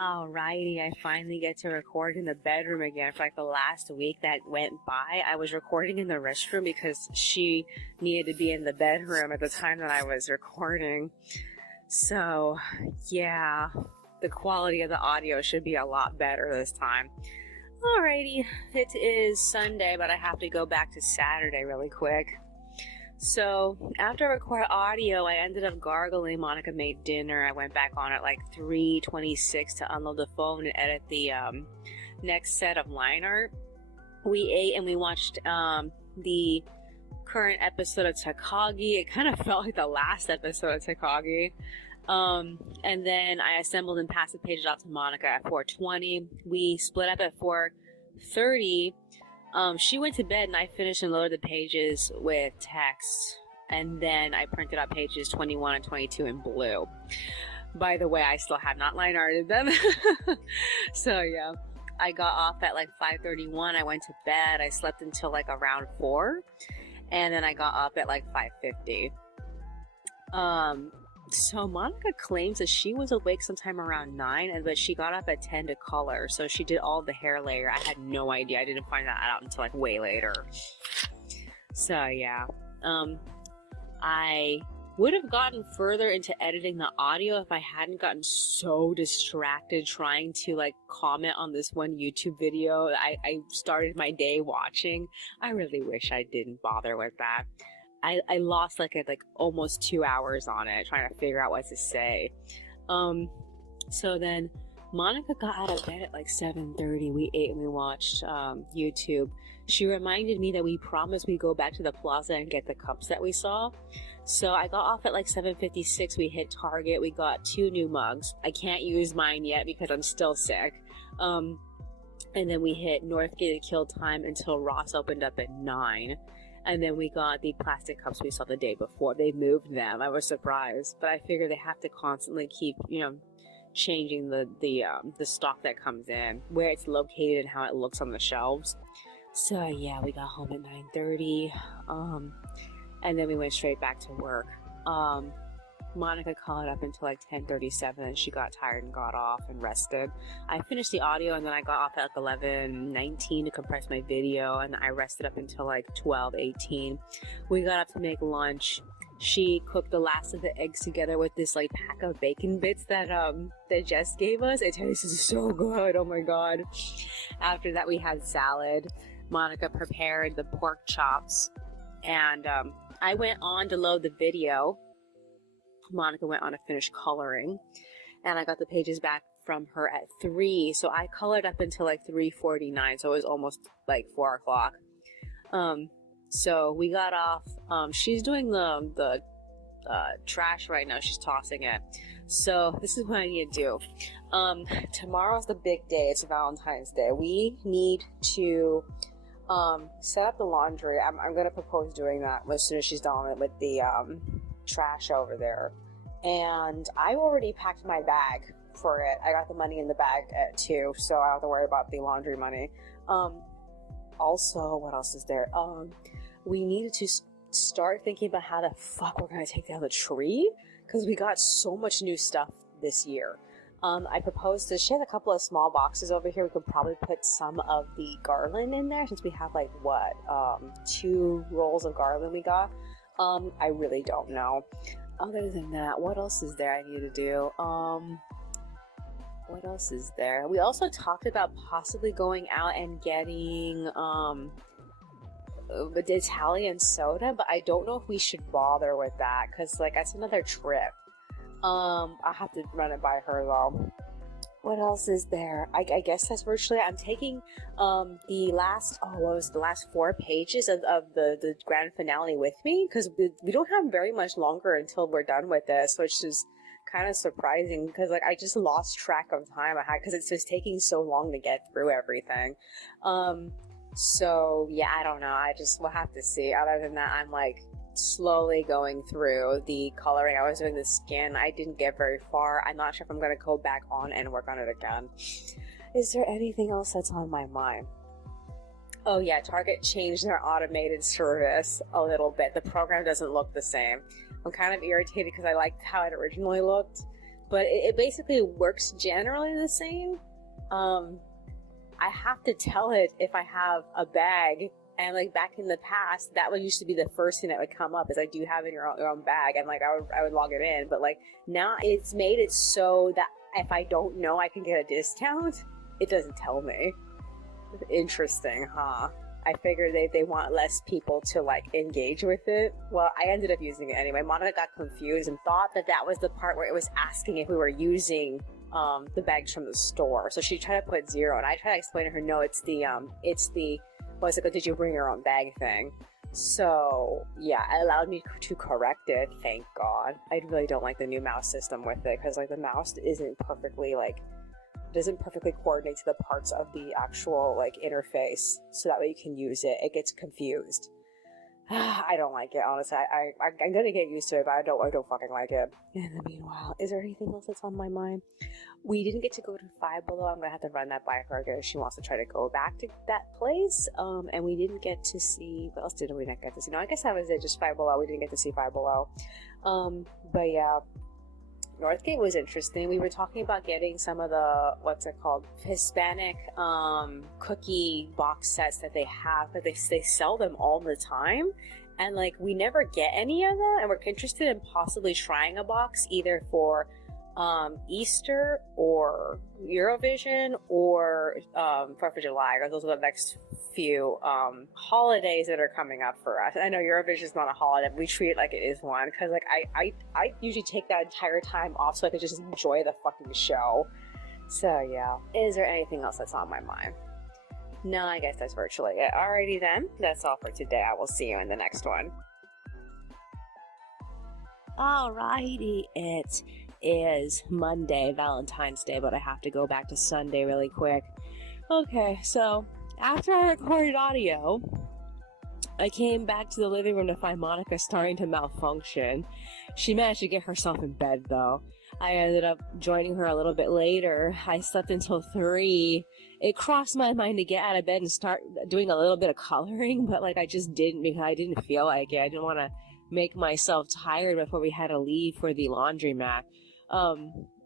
Alrighty, I finally get to record in the bedroom again. For like the last week that went by, I was recording in the restroom because she needed to be in the bedroom at the time that I was recording. So, yeah, the quality of the audio should be a lot better this time. Alrighty, it is Sunday, but I have to go back to Saturday really quick. So after I record audio, I ended up gargling. Monica made dinner. I went back on at like 3:26 to unload the phone and edit the next set of line art. We ate and we watched the current episode of Takagi. It kind of felt like the last episode of Takagi. And then I assembled and passed the pages out to Monica at 4:20. We split up at 4:30. She went to bed and I finished and loaded the pages with text, and then I printed out pages 21 and 22 in blue. By the way, I still have not line arted them. So yeah, I got off at like 5:31. I went to bed. I slept until like around 4, and then I got up at like 5:50. So Monica claims that she was awake sometime around 9, but she got up at 10 to color. So she did all the hair layer. I had no idea. I didn't find that out until like way later. So yeah, I would have gotten further into editing the audio if I hadn't gotten so distracted trying to like comment on this one YouTube video I started my day watching. I really wish I didn't bother with that. I lost like almost 2 hours on it trying to figure out what to say. So then Monica got out of bed at like 7:30. We ate and we watched YouTube. She reminded me that we promised we'd go back to the plaza and get the cups that we saw. So I got off at like 7:56. We hit Target. We got 2 new mugs. I can't use mine yet because I'm still sick. And then we hit Northgate to kill time until Ross opened up at 9. And then we got the plastic cups we saw the day before. They moved them. I was surprised, but I figure they have to constantly keep, changing the stock that comes in, where it's located and how it looks on the shelves. So yeah, we got home at 9:30, and then we went straight back to work. Monica called up until like 10:37, and she got tired and got off and rested. I finished the audio, and then I got off at like 11:19 to compress my video, and I rested up until like 12:18. We got up to make lunch. She cooked the last of the eggs together with this like pack of bacon bits that Jess gave us. It tasted so good. Oh my god. After that, we had salad. Monica prepared the pork chops, and I went on to load the video. Monica went on to finish coloring, and I got the pages back from her at 3, so I colored up until like 3:49, so it was almost like 4 o'clock. So we got off. She's doing the trash right now. She's tossing it. So this is what I need to do. Tomorrow's the big day. It's Valentine's Day. We need to set up the laundry. I'm gonna propose doing that as soon as she's done with the trash over there. And I already packed my bag for it. I got the money in the bag at 2, so I don't have to worry about the laundry money. Also, what else is there? We needed to start thinking about how the fuck we're gonna take down the tree, because we got so much new stuff this year. I proposed to, she has a couple of small boxes over here. We could probably put some of the garland in there, since we have like 2 rolls of garland we got. I really don't know. Other than that, what else is there I need to do? What else is there? We also talked about possibly going out and getting the Italian soda, but I don't know if we should bother with that, because like that's another trip. I'll have to run it by her though. What else is there? I guess that's virtually. I'm taking the last the last 4 pages of the grand finale with me, because we don't have very much longer until we're done with this, which is kind of surprising, because like I just lost track of time I had, because it's just taking so long to get through everything. So yeah, I don't know. We'll have to see. Other than that, I'm like slowly going through the coloring. I was doing the skin. I didn't get very far. I'm not sure if I'm going to go back on and work on it again. Is there anything else that's on my mind? Oh yeah, Target changed their automated service a little bit. The program doesn't look the same. I'm kind of irritated because I liked how it originally looked, but it basically works generally the same. I have to tell it if I have a bag, and like back in the past, that used to be the first thing that would come up is like, do you have in your own bag? And like I would log it in, but like now it's made it so that if I don't know I can get a discount, it doesn't tell me. Interesting, huh? I figured they want less people to like engage with it. Well, I ended up using it anyway. Monica got confused and thought that was the part where it was asking if we were using the bags from the store. So she tried to put 0, and I tried to explain to her, no, it's the what's it called, did you bring your own bag thing. So yeah, it allowed me to correct it, thank God. I really don't like the new mouse system with it, because like the mouse isn't perfectly doesn't perfectly coordinate to the parts of the actual like interface, so that way you can use it. It gets confused. I don't like it, honestly. I'm gonna get used to it, but I don't fucking like it. In the meanwhile, is there anything else that's on my mind? We didn't get to go to Five Below. I'm gonna have to run that by her because she wants to try to go back to that place. And we didn't get to see, what else did we not get to see? No, I guess that was it, just Five Below. We didn't get to see Five Below. But yeah, Northgate was interesting. We were talking about getting some of the, what's it called, Hispanic cookie box sets that they have, but they sell them all the time, and like we never get any of them, and we're interested in possibly trying a box either for Easter or Eurovision or 4th of July, or those are the next few holidays that are coming up for us. I know Eurovision is not a holiday, but we treat it like it is one, because like I usually take that entire time off so I could just enjoy the fucking show. So yeah, is there anything else that's on my mind? No, I guess that's virtually it. Alrighty then, that's all for today. I will see you in the next one. Alrighty, it is Monday, Valentine's Day, but I have to go back to Sunday really quick. Okay, so after I recorded audio, I came back to the living room to find Monica starting to malfunction. She managed to get herself in bed though. I ended up joining her a little bit later. I slept until 3. It crossed my mind to get out of bed and start doing a little bit of coloring, but like I just didn't, because I didn't feel like it. I didn't want to make myself tired before we had to leave for the laundromat.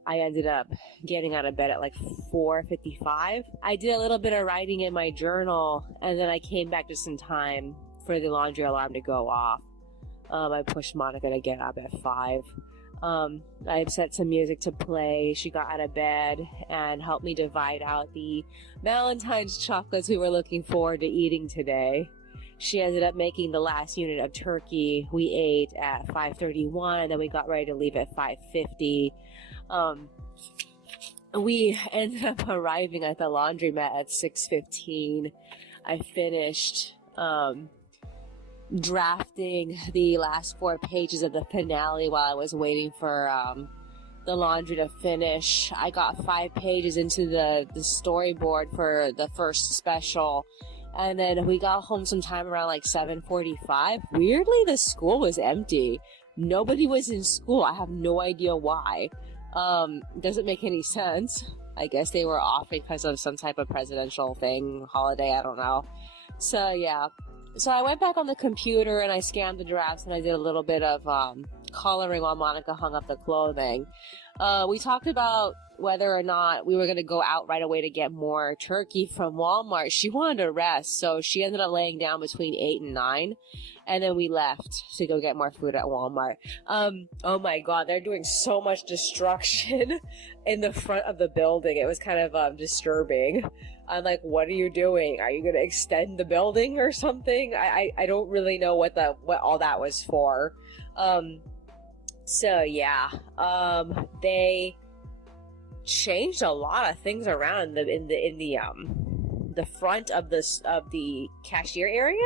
I ended up getting out of bed at like 4:55. I did a little bit of writing in my journal, and then I came back just in time for the laundry alarm to go off. I pushed Monica to get up at 5. I set some music to play. She got out of bed and helped me divide out the Valentine's chocolates we were looking forward to eating today. She ended up making the last unit of turkey. We ate at 5:31, and then we got ready to leave at 5:50. We ended up arriving at the laundromat at 6:15. I finished drafting the last 4 pages of the finale while I was waiting for the laundry to finish. I got 5 pages into the storyboard for the first special, and then we got home sometime around like 7:45. Weirdly, the school was empty. Nobody was in school. I have no idea why. Doesn't make any sense. I guess they were off because of some type of presidential thing, holiday, I don't know. So yeah. So I went back on the computer and I scanned the drafts and I did a little bit of coloring while Monica hung up the clothing. We talked about whether or not we were going to go out right away to get more turkey from Walmart. She wanted to rest, so she ended up laying down between 8 and 9. And then we left to go get more food at Walmart. Oh my God, they're doing so much destruction in the front of the building. It was kind of disturbing. I'm like, what are you doing? Are you going to extend the building or something? I don't really know what all that was for. So yeah, they changed a lot of things around in the front of the cashier area.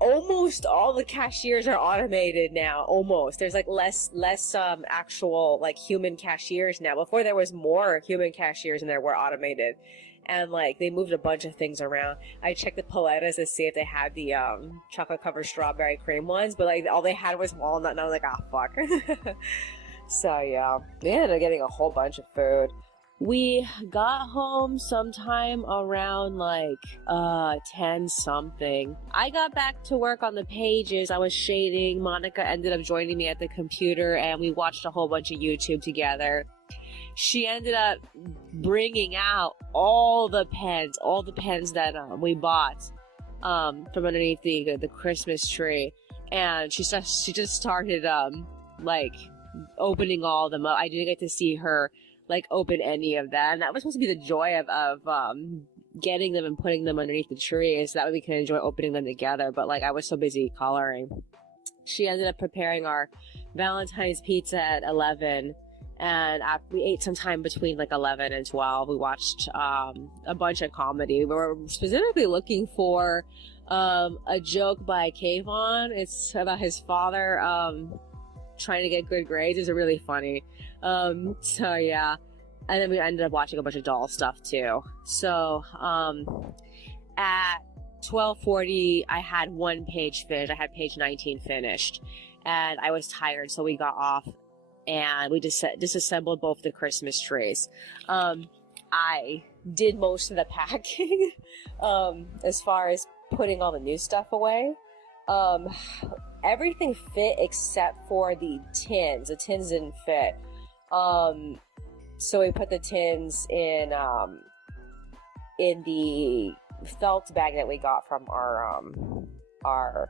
Almost all the cashiers are automated now. Almost. There's like less actual like human cashiers now. Before there was more human cashiers and there were automated. And like they moved a bunch of things around. I checked the paletas to see if they had the chocolate covered strawberry cream ones, but like all they had was walnut, and I was like, ah, fuck. So yeah, we ended up getting a whole bunch of food. We got home sometime around like 10 something. I got back to work on the pages. I was shading. Monica ended up joining me at the computer and we watched a whole bunch of YouTube together. She ended up bringing out all the pens that we bought from underneath the Christmas tree, and she just started like opening all of them up. I didn't get to see her like open any of that, and that was supposed to be the joy of getting them and putting them underneath the tree, so that way we can enjoy opening them together. But like I was so busy coloring. She ended up preparing our Valentine's pizza at 11, and we ate sometime between like 11 and 12. We watched a bunch of comedy. We were specifically looking for a joke by Kayvon. It's about his father trying to get good grades. It's really funny. So yeah, and then we ended up watching a bunch of doll stuff too. So at 12:40 I had one page finished. I had page 19 finished, and I was tired, so we got off and we disassembled both the Christmas trees. I did most of the packing as far as putting all the new stuff away. Everything fit except for the tins. The tins didn't fit. So we put the tins in the felt bag that we got from our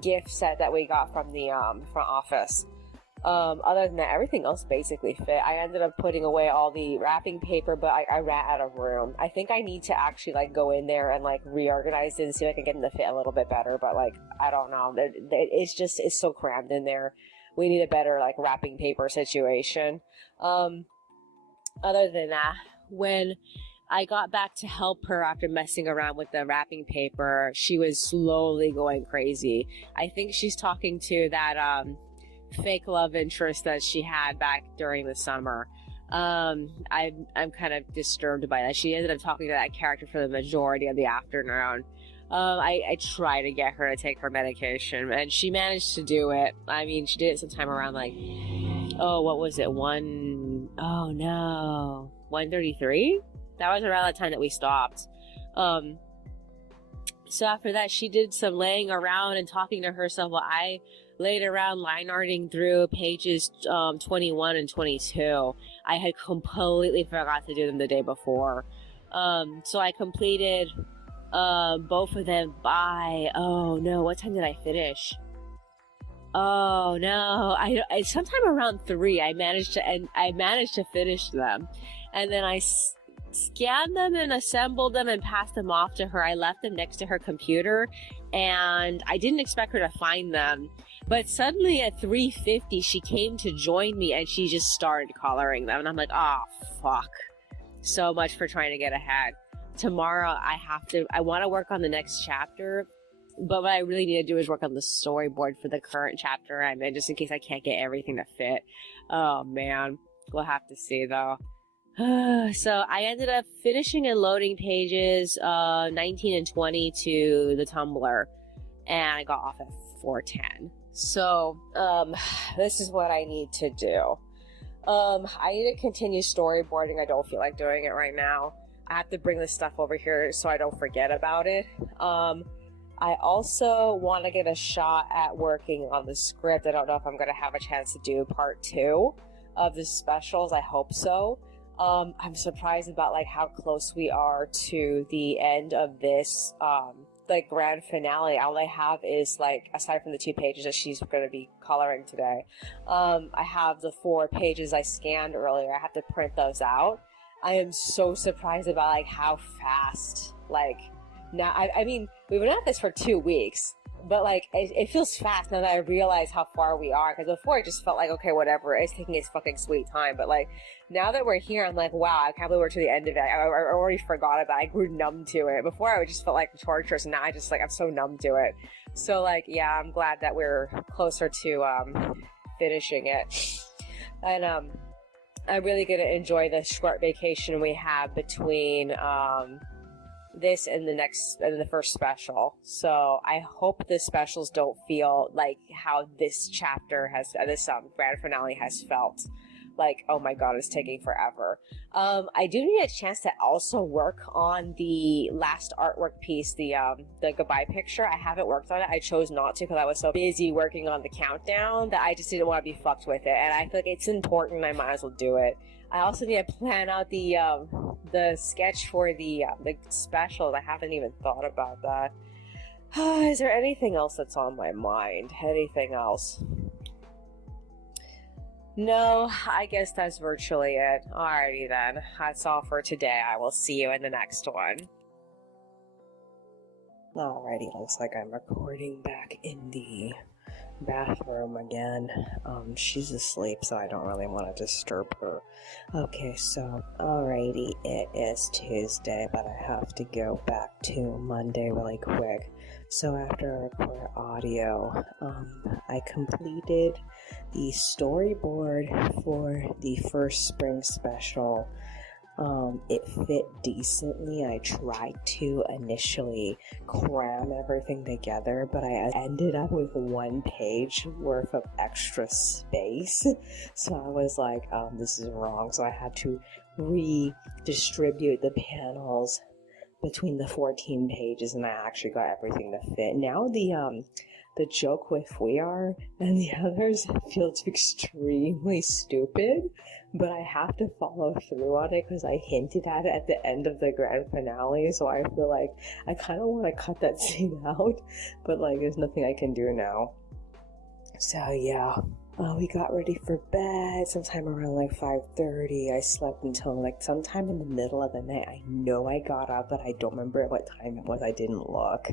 gift set that we got from the front office. Other than that, everything else basically fit. I ended up putting away all the wrapping paper, but I ran out of room. I think I need to actually like go in there and like reorganize it and see if I can get them to fit a little bit better, but like I don't know. It's so crammed in there. We need a better like wrapping paper situation. Other than that, when I got back to help her after messing around with the wrapping paper, she was slowly going crazy. I think she's talking to that fake love interest that she had back during the summer. I'm kind of disturbed by that. She ended up talking to that character for the majority of the afternoon. I tried to get her to take her medication, and she managed to do it. I mean, she did it sometime around like, what was it? 1:33? That was around the time that we stopped. So after that, she did some laying around and talking to herself while I laid around line arting through pages 21 and 22. I had completely forgot to do them the day before. So I completed both of them by, what time did I finish? Oh no, I sometime around 3 I managed to finish them, and then I scanned them and assembled them and passed them off to her. I left them next to her computer, and I didn't expect her to find them, but suddenly at 3:50 she came to join me and she just started coloring them, and I'm like, oh fuck, so much for trying to get ahead. Tomorrow I want to work on the next chapter, but what I really need to do is work on the storyboard for the current chapter I'm in, just in case I can't get everything to fit. Oh man, we'll have to see though. So I ended up finishing and loading pages 19 and 20 to the Tumblr, and I got off at 4:10. So this is what I need to do. I need to continue storyboarding. I don't feel like doing it right now. I have to bring this stuff over here so I don't forget about it. I also want to get a shot at working on the script. I don't know if I'm going to have a chance to do part 2 of the specials. I hope so. I'm surprised about like how close we are to the end of this like grand finale. All I have is like, aside from the 2 pages that she's going to be coloring today, I have the 4 pages I scanned earlier. I have to print those out. I am so surprised about like how fast, like now, I mean, we've been at this for 2 weeks, but like it feels fast now that I realize how far we are, because before it just felt like, okay, whatever, it's taking its fucking sweet time. But like now that we're here, I'm like, wow, I can't believe we're to the end of it. I already forgot about it. I grew numb to it. Before I just felt like torturous, and now I just like, I'm so numb to it. So like, yeah, I'm glad that we're closer to finishing it. And I'm really gonna enjoy the short vacation we have between this and the first special. So I hope the specials don't feel like how this chapter has, this grand finale has felt. like, oh my god, it's taking forever. I do need a chance to also work on the last artwork piece, the goodbye picture. I haven't worked on it. I chose not to because I was so busy working on the countdown that I just didn't want to be fucked with it. And I feel like it's important. I might as well do it. I also need to plan out the sketch for the specials. I haven't even thought about that. Is there anything else that's on my mind? Anything else? No, I guess that's virtually it. Alrighty then. That's all for today. I will see you in the next one. Alrighty, looks like I'm recording back in the bathroom again. She's asleep, so I don't really want to disturb her. Okay, so, alrighty, it is Tuesday, but I have to go back to Monday really quick. So after I record audio, I completed the storyboard for the first spring special. It fit decently. I tried to initially cram everything together, but I ended up with 1 page worth of extra space. So I was like, this is wrong. So I had to redistribute the panels between the 14 pages, and I actually got everything to fit. Now the joke with We Are and the others feels extremely stupid, but I have to follow through on it because I hinted at it at the end of the grand finale, so I feel like I kind of want to cut that scene out, but like there's nothing I can do now. So yeah. We got ready for bed sometime around like 5:30. I slept until like sometime in the middle of the night. I know I got up, but I don't remember what time it was. I didn't look.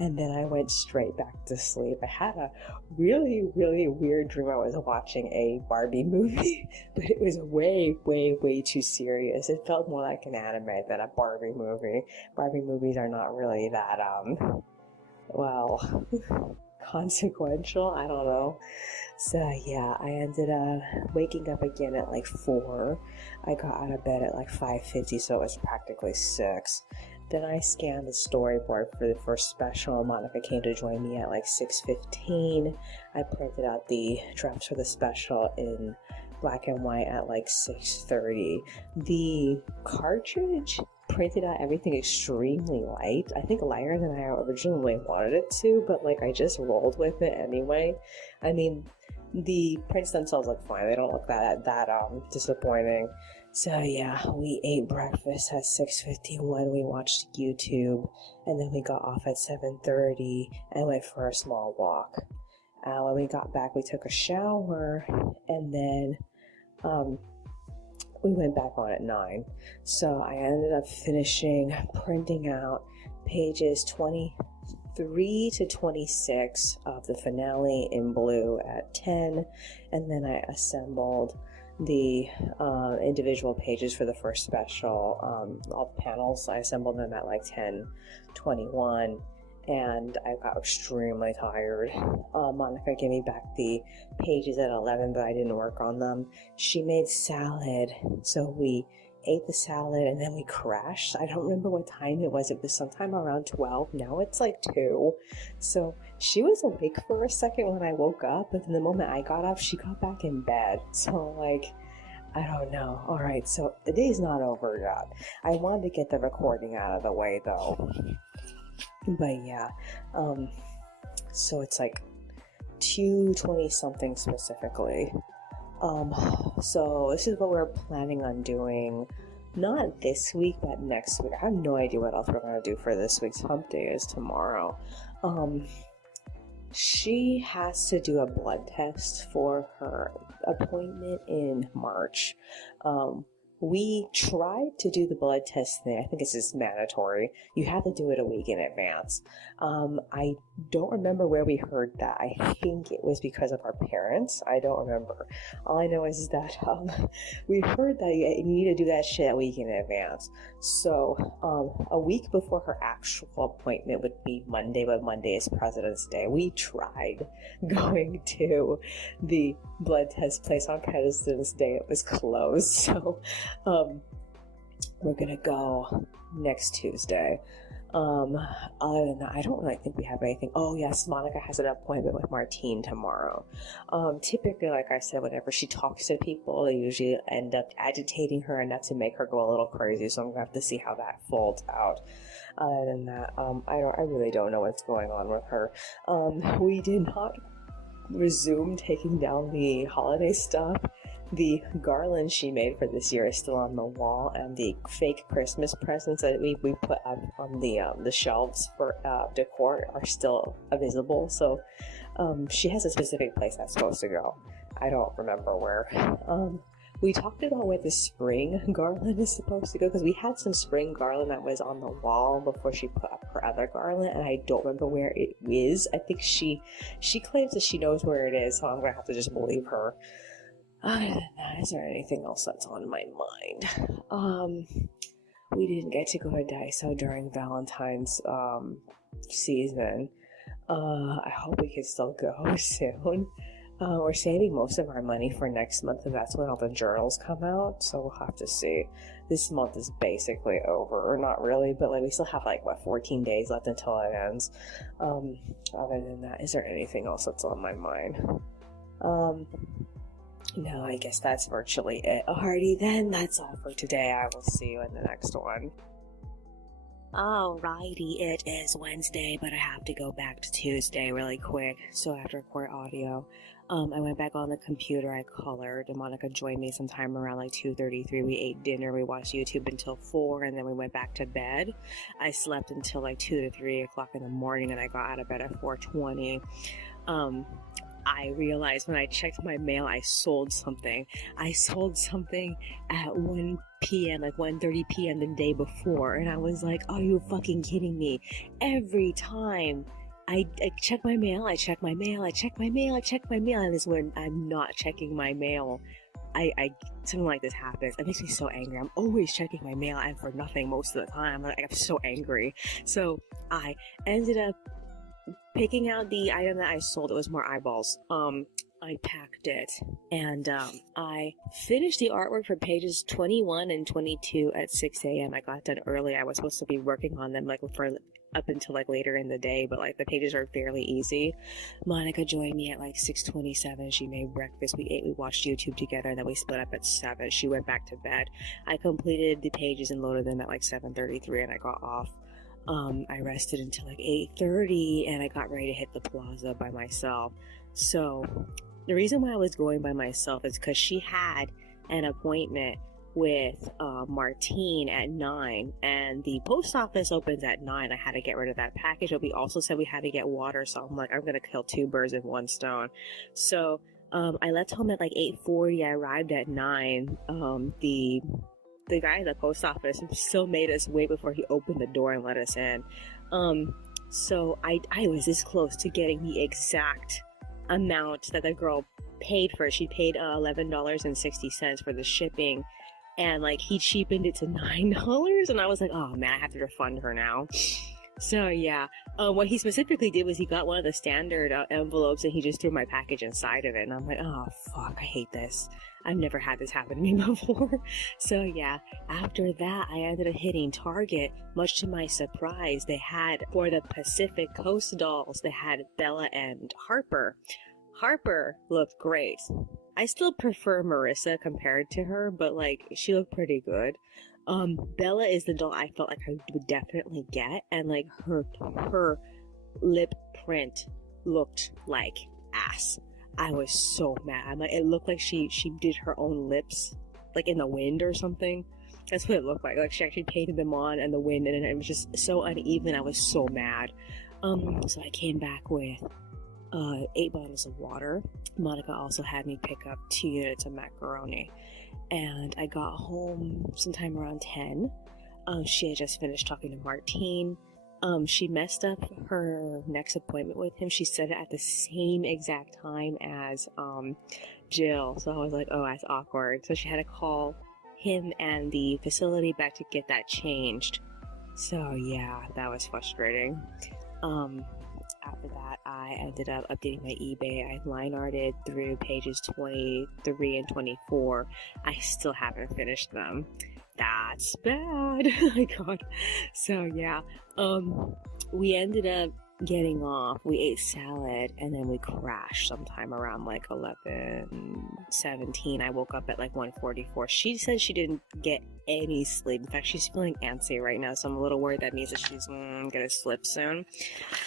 And then I went straight back to sleep. I had a really, really weird dream. I was watching a Barbie movie, but it was way, way, way too serious. It felt more like an anime than a Barbie movie. Barbie movies are not really that, well, consequential. I don't know. So yeah, I ended up waking up again at like 4. I got out of bed at like 5:50, so it was practically 6. Then I scanned the storyboard for the first special. Monica came to join me at like 6:15. I printed out the drafts for the special in black and white at like 6:30. The cartridge printed out everything extremely light. I think lighter than I originally wanted it to, but like I just rolled with it anyway. I mean, the prints themselves look fine. They don't look that disappointing. So yeah, we ate breakfast at 6:51. We watched YouTube, and then we got off at 7:30 and went for a small walk. When we got back, we took a shower, and then we went back on at 9. So I ended up finishing printing out pages 23 to 26 of the finale in blue at 10, and then I assembled the individual pages for the first special, all the panels. I assembled them at like 10:21, and I got extremely tired. Monica gave me back the pages at 11, but I didn't work on them. She made salad, so we ate the salad and then we crashed. I don't remember what time it was. It was sometime around 12. Now it's like 2. So she was awake for a second when I woke up, but then the moment I got up, she got back in bed. So like, I don't know. Alright, so the day's not over yet. I wanted to get the recording out of the way though. But yeah, so it's like 2:20 something specifically. So this is what we're planning on doing, not this week, but next week. I have no idea what else we're going to do for this week's hump day is tomorrow. She has to do a blood test for her appointment in March. We tried to do the blood test thing. I think it's just mandatory. You have to do it a week in advance. I don't remember where we heard that. I think it was because of our parents. I don't remember. All I know is that we heard that you need to do that shit a week in advance. So a week before her actual appointment would be Monday, but Monday is President's Day. We tried going to the blood test place on President's Day. It was closed. So we're gonna go next Tuesday. Um, Other than that, I don't really think we have anything. Oh yes, Monica has an appointment with Martine tomorrow. Typically, like I said, whenever she talks to people, they usually end up agitating her, and that's to make her go a little crazy. So I'm gonna have to see how that folds out. Other than that, I really don't know what's going on with her. We did not resume taking down the holiday stuff. The garland she made for this year is still on the wall, and the fake Christmas presents that we put up on the shelves for decor are still visible. So she has a specific place that's supposed to go. I don't remember where. We talked about where the spring garland is supposed to go, because we had some spring garland that was on the wall before she put up her other garland, and I don't remember where it is. I think she claims that she knows where it is, so I'm gonna have to just believe her. Other than that, is there anything else that's on my mind? We didn't get to go to Daiso during Valentine's season. I hope we can still go soon. We're saving most of our money for next month, and that's when all the journals come out, so we'll have to see. This month is basically over, or not really, but like we still have 14 days left until it ends. Other than that, is there anything else that's on my mind? No, I guess that's virtually it. Alrighty then, that's all for today. I will see you in the next one. Alrighty, it is Wednesday, but I have to go back to Tuesday really quick, so I have to record audio. I went back on the computer, I colored, and Monica joined me sometime around 2:33. We ate dinner, we watched YouTube until 4, and then we went back to bed. I slept until 2 to 3 o'clock in the morning, and I got out of bed at 4:20. I realized when I checked my mail, I sold something. I sold something at 1 p.m., 1:30 p.m. the day before, and I was like, are you fucking kidding me? Every time I check my mail, I check my mail, I check my mail, I check my mail, and this is when I'm not checking my mail. Something like this happens. It makes me so angry. I'm always checking my mail, and for nothing most of the time. I'm so angry. So I ended up picking out the item that I sold. It was more eyeballs. I packed it, and I finished the artwork for pages 21 and 22 at 6 a.m. I got done early. I was supposed to be working on them for up until later in the day, but the pages are fairly easy. Monica joined me at 6:27. She made breakfast, we ate, we watched YouTube together, and then we split up at 7. She went back to bed. I completed the pages and loaded them at 7:33, and I got off. I rested until 8:30, and I got ready to hit the plaza by myself. So the reason why I was going by myself is because she had an appointment with Martine at 9, and the post office opens at 9. I had to get rid of that package, but we also said we had to get water, so I'm gonna kill 2 birds with 1 stone. So I left home at 8:40. I arrived at 9. The guy at the post office still made us wait before he opened the door and let us in. So I was this close to getting the exact amount that the girl paid for. She paid $11.60 for the shipping, and he cheapened it to $9, and I was like, oh man, I have to refund her now. So yeah, what he specifically did was he got one of the standard envelopes, and he just threw my package inside of it, and I'm like, oh fuck, I hate this. I've never had this happen to me before. So yeah, after that, I ended up hitting Target. Much to my surprise, they had, for the Pacific Coast dolls, they had Bella and Harper. Harper looked great. I still prefer Marissa compared to her, but she looked pretty good. Bella is the doll I felt like I would definitely get, and her lip print looked like ass. I was so mad. It looked like she did her own lips, in the wind or something. That's what it looked like. She actually painted them on in the wind, and it was just so uneven. I was so mad. So I came back with 8 bottles of water. Monica also had me pick up 2 units of macaroni, and I got home sometime around 10. She had just finished talking to Martine. She messed up her next appointment with him. She said it at the same exact time as Jill, so I was like, oh, that's awkward. So she had to call him and the facility back to get that changed. So yeah, that was frustrating. After that, I ended up updating my eBay. I line arted through pages 23 and 24. I still haven't finished them. That's bad. Oh my god. So yeah, we ended up getting off. We ate salad and then we crashed sometime around like 11:17. I woke up at like 1:44. She said she didn't get any sleep. In fact, she's feeling antsy right now, so I'm a little worried that means that she's gonna slip soon,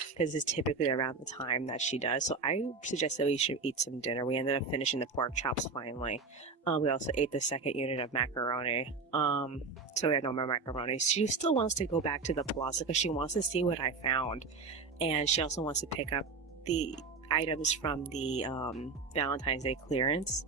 because it's typically around the time that she does. So I suggested we should eat some dinner. We ended up finishing the pork chops finally. We also ate the second unit of macaroni. So we had no more macaroni. She still wants to go back to the plaza because she wants to see what I found. And she also wants to pick up the items from the Valentine's Day clearance.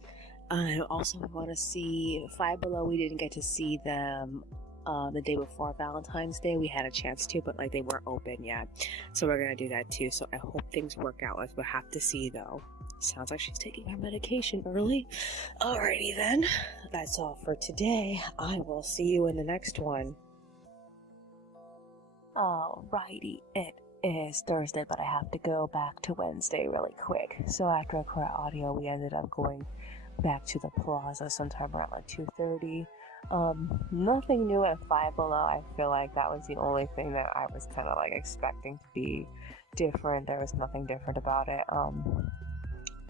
I also want to see Five Below. We didn't get to see them the day before Valentine's Day. We had a chance to, but like they weren't open yet. So we're gonna do that too. So I hope things work out. Like we'll have to see though. Sounds like she's taking her medication early. Alrighty then. That's all for today. I will see you in the next one. Alrighty, it is Thursday, but I have to go back to Wednesday really quick. So after I record audio, we ended up going back to the plaza sometime around like 2:30. Nothing new at Five Below. I feel like that was the only thing that I was kind of like expecting to be different. There was nothing different about it.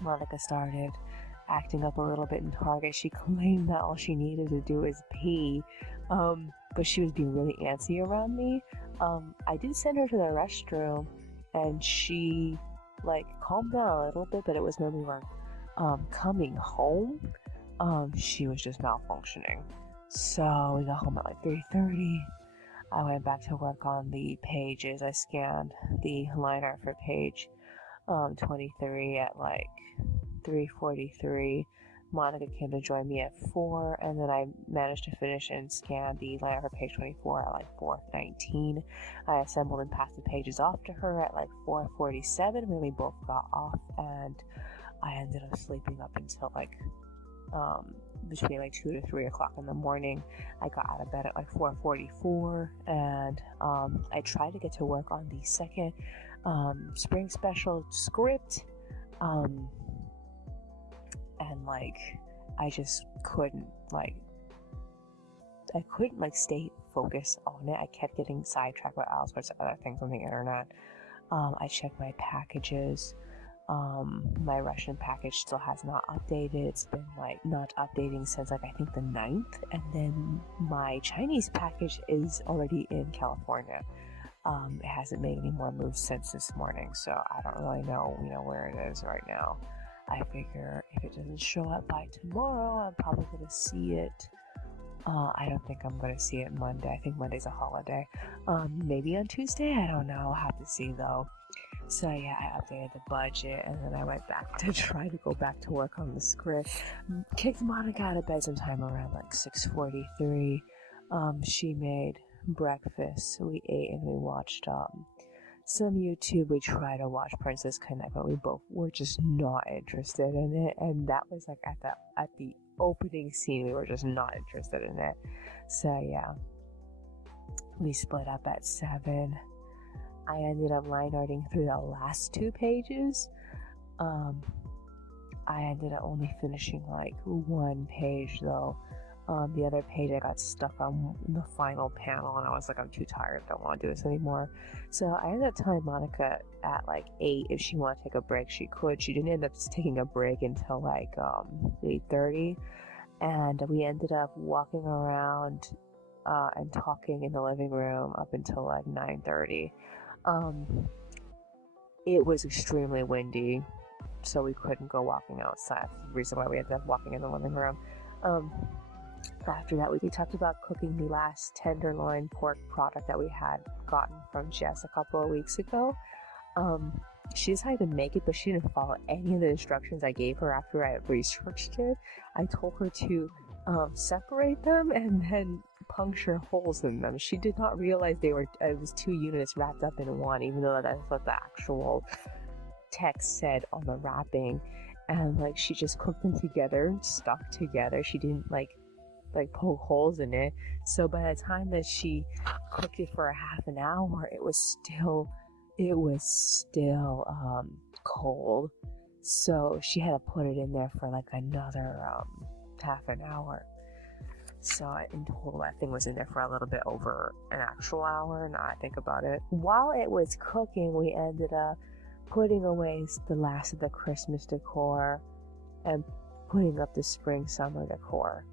Monica started acting up a little bit in Target. She claimed that all she needed to do is pee, but she was being really antsy around me. I did send her to the restroom, and she like calmed down a little bit, but it was when we were coming home. She was just malfunctioning. So we got home at like 3:30. I went back to work on the pages. I scanned the line art for page 23 at like 3:43. Monica came to join me at 4, and then I managed to finish and scan the line art for page 24 at like 4:19. I assembled and passed the pages off to her at like 4:47 when we both got off, and I ended up sleeping up until like between like 2 to 3 o'clock in the morning. I got out of bed at like 4:44, and I tried to get to work on the second spring special script, and like I just couldn't stay focused on it. I kept getting sidetracked by all sorts of other things on the internet. I checked my packages. My Russian package still has not updated. It's been like not updating since like I think the 9th, and then my Chinese package is already in California. It hasn't made any more moves since this morning, so I don't really know, where it is right now. I figure if it doesn't show up by tomorrow, I'm probably gonna see it. I don't think I'm gonna see it Monday. I think Monday's a holiday. Maybe on Tuesday. I don't know. I'll have to see though. So yeah, I updated the budget, and then I went back to try to go back to work on the script. Kicked Monica out of bed sometime around like 6:43. She made breakfast, so we ate and we watched some YouTube. We tried to watch Princess Connect, but we both were just not interested in it, and that was like at the opening scene. We were just not interested in it. So yeah, we split up at 7. I ended up line arting through the last 2 pages. I ended up only finishing like 1 page though. The other page I got stuck on the final panel, and I was like, I'm too tired, I don't want to do this anymore. So I ended up telling Monica at like 8 if she wanted to take a break, she could. She didn't end up taking a break until like 8:30, and we ended up walking around and talking in the living room up until like 9:30. It was extremely windy, so we couldn't go walking outside. That's the reason why we ended up walking in the living room. After that, we talked about cooking the last tenderloin pork product that we had gotten from Jess a couple of weeks ago. She decided to make it, but she didn't follow any of the instructions I gave her after I researched it. I told her to separate them and then puncture holes in them. She did not realize it was 2 units wrapped up in one, even though that's what the actual text said on the wrapping. And like she just cooked them together, stuck together. She didn't like poke holes in it. So by the time that she cooked it for a half an hour, it was still cold. So she had to put it in there for like another half an hour. So in total, that thing was in there for a little bit over an actual hour, now I think about it. While it was cooking, we ended up putting away the last of the Christmas decor and putting up the spring summer decor.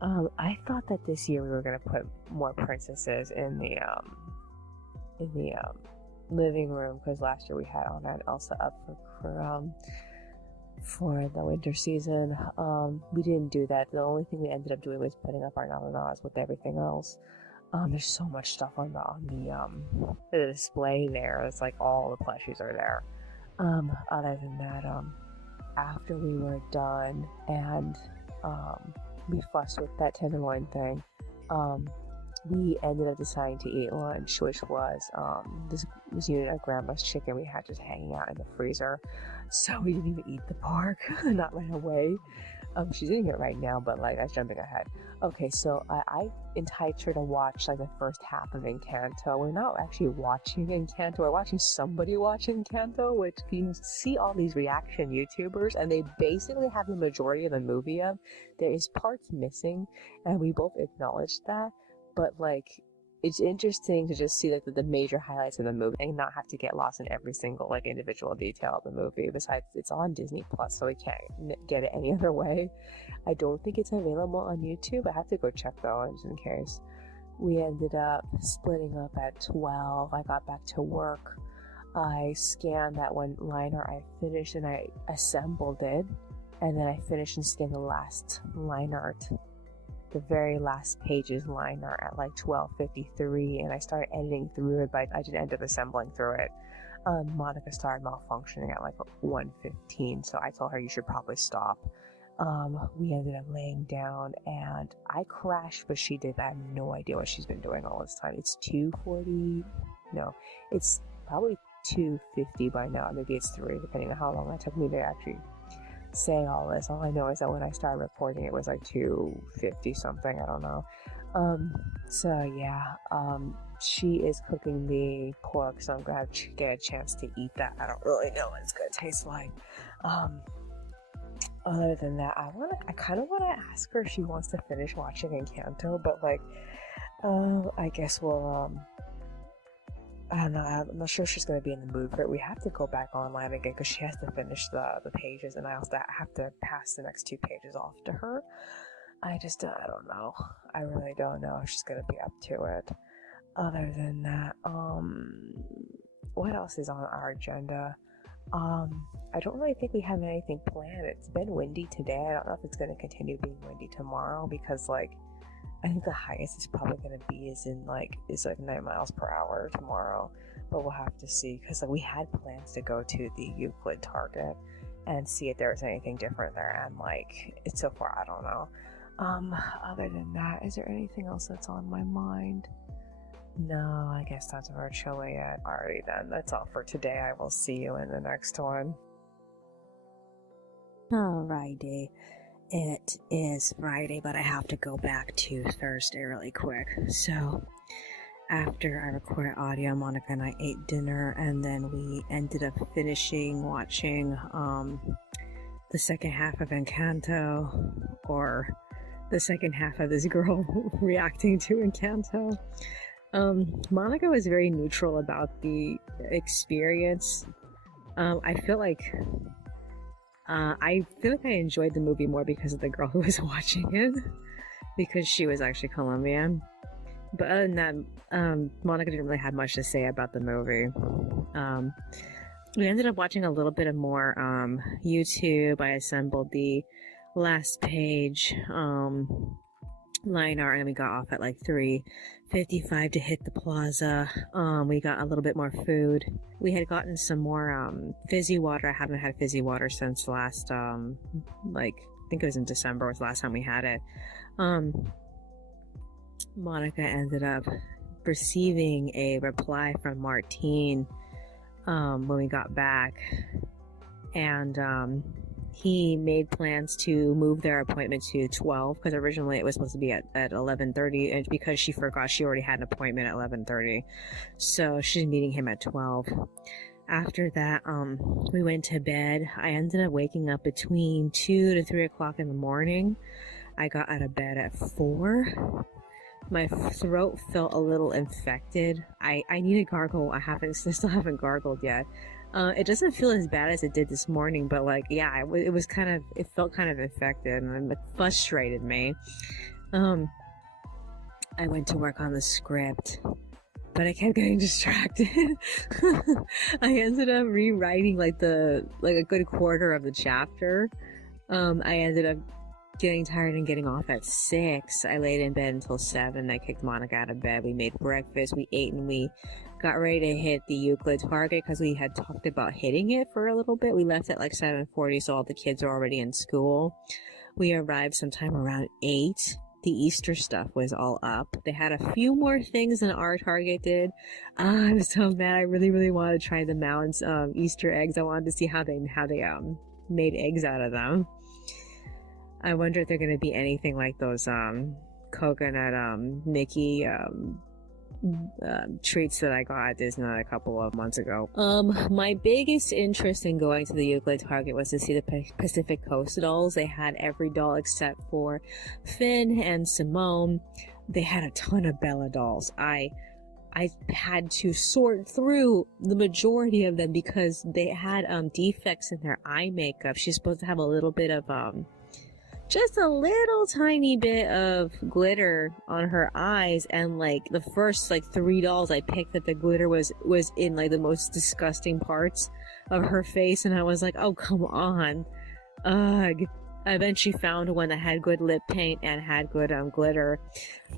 I thought that this year we were gonna put more princesses in the living room, because last year we had Elsa up for the winter season. We didn't do that. The only thing we ended up doing was putting up our Nananas with everything else. There's so much stuff on the display there. It's like all the plushies are there. Other than that, after we were done and we fussed with that tenderloin thing, we ended up deciding to eat lunch, which was this unit of grandma's chicken we had just hanging out in the freezer. So we didn't even eat the pork, not right away. She's eating it right now, but like, I was jumping ahead. Okay, so I enticed her to watch like the first half of Encanto. We're not actually watching Encanto, we're watching somebody watch Encanto, which you can see all these reaction YouTubers, and they basically have the majority of the movie up. There is parts missing, and we both acknowledged that, but like, it's interesting to just see like the major highlights of the movie and not have to get lost in every single like individual detail of the movie. Besides, it's on Disney Plus, so we can't get it any other way. I don't think it's available on YouTube. I have to go check though, just in case. We ended up splitting up at 12. I got back to work. I scanned that one liner I finished and I assembled it, and then I finished and scanned the last line art, the very last page's liner at like 12:53, and I started editing through it, but I didn't end up assembling through it. Monica started malfunctioning at like 1:15, so I told her you should probably stop. We ended up laying down and I crashed, but she did. I have no idea what she's been doing all this time. It's 2:40, no, it's probably 2:50 by now, maybe it's 3, depending on how long it took me to actually say all this. All I know is that when I started recording it was like 2:50 something, I don't know. So yeah, she is cooking the pork, so I'm gonna get a chance to eat that. I don't really know what it's gonna taste like. Other than that, I kind of want to ask her if she wants to finish watching Encanto, but like, I guess we'll I don't know, I'm not sure if she's going to be in the mood for it. We have to go back online again because she has to finish the pages, and I also have to pass the next 2 pages off to her. I don't know. I really don't know if she's going to be up to it. Other than that, what else is on our agenda? I don't really think we have anything planned. It's been windy today. I don't know if it's going to continue being windy tomorrow, because like, I think the highest it's probably going to be is 9 miles per hour tomorrow, but we'll have to see, because like, we had plans to go to the Euclid Target and see if there was anything different there, and like, it's so far, I don't know. Other than that, is there anything else that's on my mind? No, I guess that's virtually it. Alrighty then, that's all for today. I will see you in the next one. Alrighty. It is Friday, but I have to go back to Thursday really quick. So, after I recorded audio, Monica and I ate dinner, and then we ended up finishing watching the second half of Encanto, or the second half of this girl reacting to Encanto. Monica was very neutral about the experience. I feel like I enjoyed the movie more because of the girl who was watching it, because she was actually Colombian. But other than that, Monica didn't really have much to say about the movie. We ended up watching a little bit of more YouTube. I assembled the last page line art, and we got off at like 3:55 to hit the plaza. We got a little bit more food. We had gotten some more fizzy water. I haven't had fizzy water since last I think it was in December was the last time we had it. Monica ended up receiving a reply from Martine when we got back, and he made plans to move their appointment to 12, because originally it was supposed to be at 11:30, and because she forgot she already had an appointment at 11:30, so she's meeting him at 12. After that, we went to bed. I ended up waking up between 2 to 3 o'clock in the morning. I got out of bed at 4. My throat felt a little infected. I need to gargle. I still haven't gargled yet. It doesn't feel as bad as it did this morning, but like, yeah, it felt kind of infected, and it frustrated me. I went to work on the script, but I kept getting distracted. I ended up rewriting like a good quarter of the chapter. I ended up getting tired and getting off at 6. I laid in bed until 7. I kicked Monica out of bed. We made breakfast. We ate, and we got ready to hit the Euclid target because we had talked about hitting it for a little bit. We left at like 7:40, so all the kids are already in school. We arrived sometime around 8. The Easter stuff was all up. They had a few more things than our Target did. I'm so mad. I really, really wanted to try the Mounds Easter eggs. I wanted to see how they made eggs out of them. I wonder if they're going to be anything like those coconut Mickey treats that I got at Disneyland a couple of months ago. My biggest interest in going to the Euclid Target was to see the Pacific Coast dolls. They had every doll except for Finn and Simone. They had a ton of Bella dolls. I had to sort through the majority of them because they had defects in their eye makeup. She's supposed to have a little bit of just a little tiny bit of glitter on her eyes, and like the first like 3 dolls I picked that the glitter was in like the most disgusting parts of her face, and I was like, oh come on. Ugh. I eventually found one that had good lip paint and had good glitter,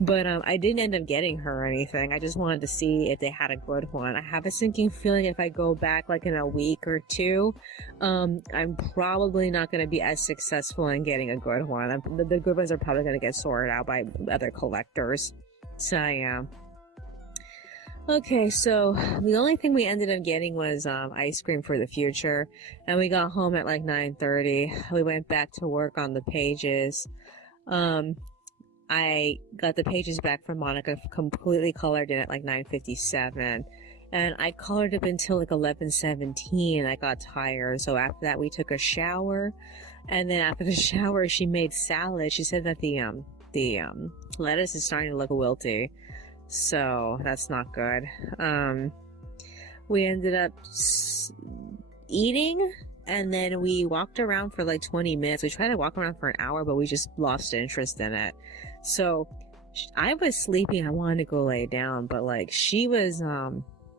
but I didn't end up getting her or anything. I just wanted to see if they had a good one. I have a sinking feeling if I go back like in a week or 2, I'm probably not going to be as successful in getting a good one. The good ones are probably going to get sorted out by other collectors. So yeah. Okay, so the only thing we ended up getting was ice cream for the future, and we got home at like 9:30. We went back to work on the pages. I got the pages back from Monica completely colored in at like 9:57, and I colored up until like 11:17. I got tired, so after that we took a shower, and then after the shower she made salad. She said that the lettuce is starting to look wilty. So that's not good. We ended up eating, and then we walked around for like 20 minutes. We tried to walk around for an hour, but we just lost interest in it. So I was sleepy. I wanted to go lay down, but like she was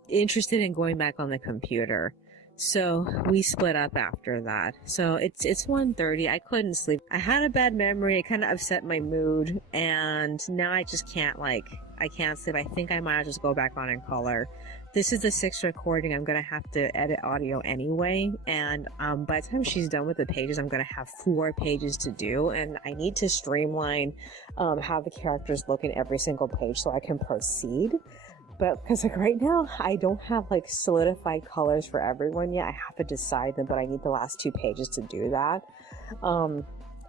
interested in going back on the computer. So we split up after that. So it's 1:30. I couldn't sleep. I had a bad memory. It kind of upset my mood, and now I just can't I can't sleep. I think I might just go back on and color. This is the 6th recording. I'm gonna have to edit audio anyway, and by the time she's done with the pages, I'm gonna have 4 pages to do, and I need to streamline how the characters look in every single page so I can proceed. But because like right now I don't have like solidified colors for everyone yet. I have to decide them, but I need the last 2 pages to do that.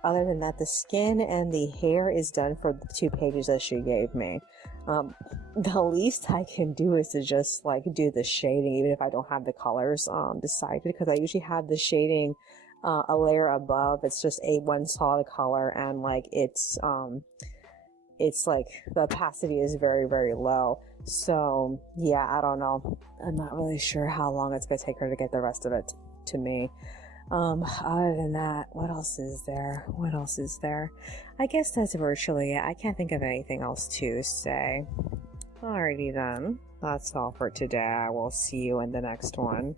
Other than that, the skin and the hair is done for the 2 pages that she gave me. The least I can do is to just like do the shading, even if I don't have the colors decided, because I usually have the shading a layer above. It's just one solid color, and like it's like the opacity is very, very low. So yeah, I don't know. I'm not really sure how long it's gonna take her to get the rest of it to me. Other than that, what else is there? I guess that's virtually it. I can't think of anything else to say. Alrighty then. That's all for today. I will see you in the next one.